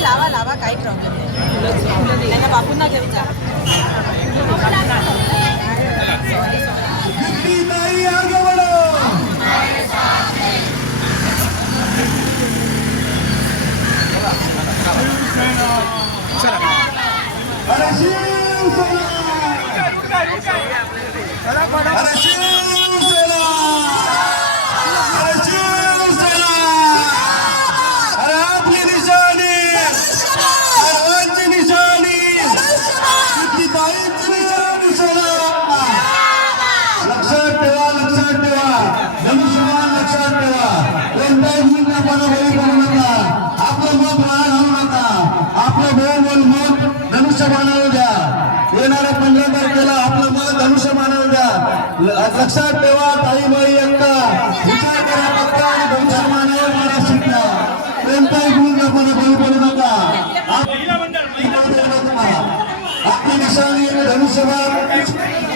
लावा लावा काही प्रॉब्लेम नाही बापूंना घेऊन जा येणाऱ्या 15 तारखेला आपलं मत धनुष्य मानव द्या. लक्षात ठेवा ताईबाई अक्का विचार करा पक्का आणि धनुष्य मानव मारा शिकला. कोणताही गुणगापणा बळी पडू नका. आपली निशाणी धनुष्यबाण